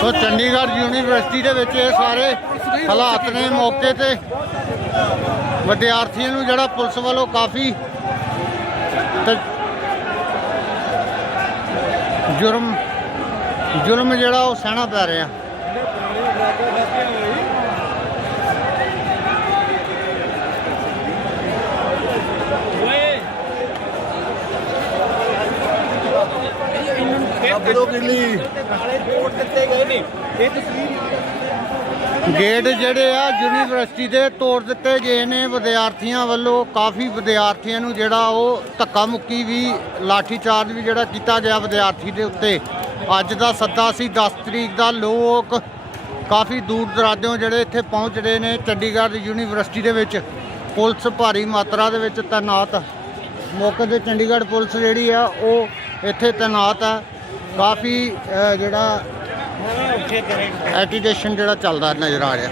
ਸੋ Chandigarh university ਦੇ ਵਿੱਚ ਇਹ ਸਾਰੇ ਹਾਲਾਤ ਨੇ ਮੌਕੇ ਤੇ। ਵਿਦਿਆਰਥੀਆਂ ਨੂੰ ਜਿਹੜਾ ਪੁਲਿਸ ਵੱਲੋਂ ਕਾਫੀ ਜੁਰਮ ਜੁਰਮ ਜਿਹੜਾ ਉਹ ਸਹਿਣਾ ਪੈ ਰਿਹਾ। ਬਦੋ ਕਿਲੀ ਗੇਟ ਜਿਹੜੇ ਆ, ਯੂਨੀਵਰਸਿਟੀ ਦੇ ਤੋੜ ਦਿੱਤੇ ਗਏ ਨੇ। ਵਿਦਿਆਰਥੀਆਂ ਵੱਲੋਂ ਕਾਫੀ ਵਿਦਿਆਰਥੀਆਂ ਨੂੰ ਜਿਹੜਾ ਉਹ ਧੱਕਾ ਮੁੱਕੀ ਵੀ ਲਾਠੀ ਚਾਰਜ ਵੀ ਜਿਹੜਾ ਕੀਤਾ ਗਿਆ ਵਿਦਿਆਰਥੀ ਦੇ ਉੱਤੇ। ਅੱਜ ਦਾ ਸੱਦਾ ਸੀ 10 ਤਰੀਕ ਦਾ। ਲੋਕ ਕਾਫੀ ਦੂਰ ਦਰਾਜੋਂ ਜਿਹੜੇ ਇੱਥੇ ਪਹੁੰਚ ਰਹੇ ਨੇ ਚੰਡੀਗੜ੍ਹ ਯੂਨੀਵਰਸਿਟੀ ਦੇ ਵਿੱਚ। ਪੁਲਿਸ ਭਾਰੀ ਮਾਤਰਾ ਦੇ ਵਿੱਚ ਤਾਇਨਾਤ ਮੌਕੇ ਤੇ ਚੰਡੀਗੜ੍ਹ ਪੁਲਿਸ ਜਿਹੜੀ ਆ, ਉਹ ਇੱਥੇ ਤਾਇਨਾਤ ਆ। ਕਾਫੀ ਜਿਹੜਾ ਐਜੀਟੇਸ਼ਨ ਜਿਹੜਾ ਚੱਲਦਾ ਨਜ਼ਰ ਆ ਰਿਹਾ।